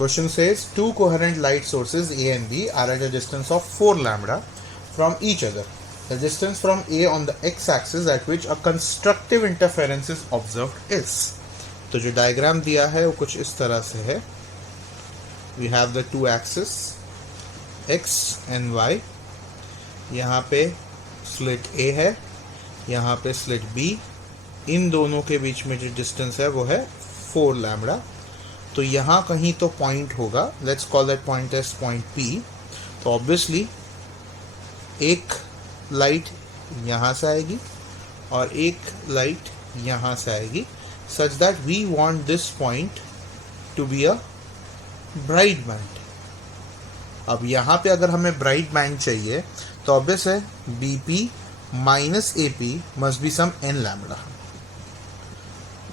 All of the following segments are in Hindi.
question says two coherent light sources A and B are at a distance of 4 lambda from each other. The distance from A on the x-axis at which a constructive interference is observed is. तो जो डायग्राम दिया है वो कुछ इस तरह से है. We have the two axes x and y. यहाँ पे स्लिट A है, यहाँ पे स्लिट B. इन दोनों के बीच में जो डिस्टेंस है वो है 4 लैम्बडा. तो यहाँ कहीं तो पॉइंट होगा. Let's call that point as point P. तो ऑब्वियसली एक लाइट यहाँ से आएगी और एक लाइट यहाँ से आएगी, such that we want this point to be a bright band. अब यहाँ पे अगर हमें ब्राइट बैंड चाहिए तो ऑब्वियस है BP minus AP must be some n lambda.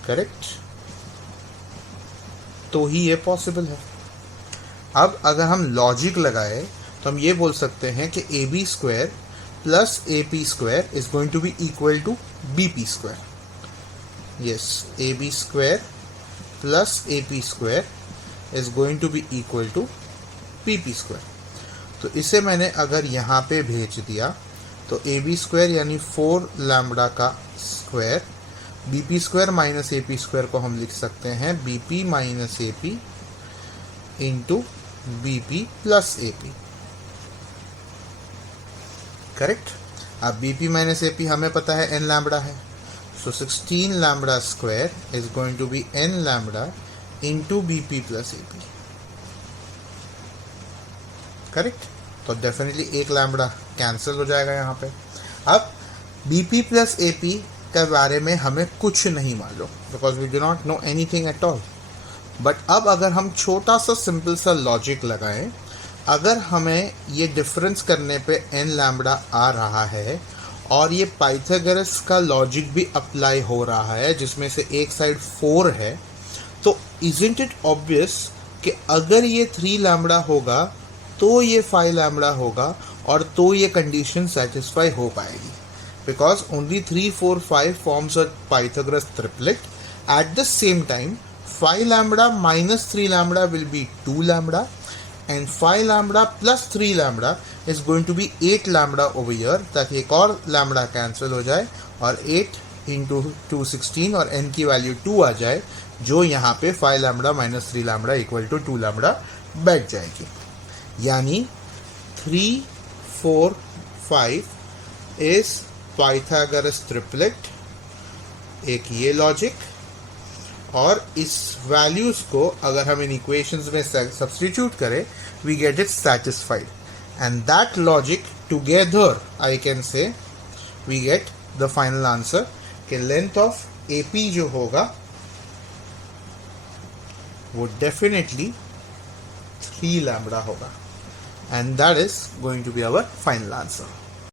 Correct. तो ही ये पॉसिबल है. अब अगर हम लॉजिक लगाए तो हम ये बोल सकते हैं कि AB square plus AP square is going to be equal to BP square. Yes, AB square plus AP square is going to be equal to PP square. तो इसे मैंने अगर यहाँ पे भेज दिया तो AB स्क्वायर यानी 4 लैम्बडा का square, BP square minus AP square को हम लिख सकते हैं BP minus AP into BP plus AP. Correct. अब BP माइनस AP हमें पता है n लैम्बडा है, so 16 lambda square is going to be n lambda into BP plus AP. Correct. तो डेफिनेटली एक लैम्बडा कैंसिल हो जाएगा यहाँ पे. अब BP प्लस AP के बारे में हमें कुछ नहीं मालूम, because we do not know anything at all. But अब अगर हम छोटा सा सिंपल सा लॉजिक लगाएं, अगर हमें ये डिफरेंस करने पे n लैम्बडा आ रहा है और ये पाइथागोरस का लॉजिक भी अप्लाई हो रहा है जिसमें से एक साइड 4 है, तो इजंट इट ऑब्वियस कि अगर ये 3 लैम्बडा होगा तो ये 5 लैम्बडा होगा और तो ये कंडीशन सेटिस्फाई हो पाएगी. Because only 3, 4, 5 forms a Pythagoras triplet. At the same time, 5 lambda minus 3 lambda will be 2 lambda, and 5 lambda plus 3 lambda is going to be 8 lambda over here. ताकि एक और lambda cancel हो जाए और 8 into 2 16 और n की वैल्यू 2 आ जाए, जो यहाँ पे 5 lambda minus 3 lambda equal to 2 lambda बैठ जाएगी. यानी 3, 4, 5 is पाइथागोरस ट्रिपलेट. एक ये लॉजिक, और इस वैल्यूज को अगर हम इन इक्वेशंस में सब्स्टिट्यूट करें, we get it satisfied. And that logic together I can say we get the final answer कि लेंथ ऑफ AP जो होगा वो डेफिनेटली 3 लैम्बडा होगा. And that is going to be our final answer.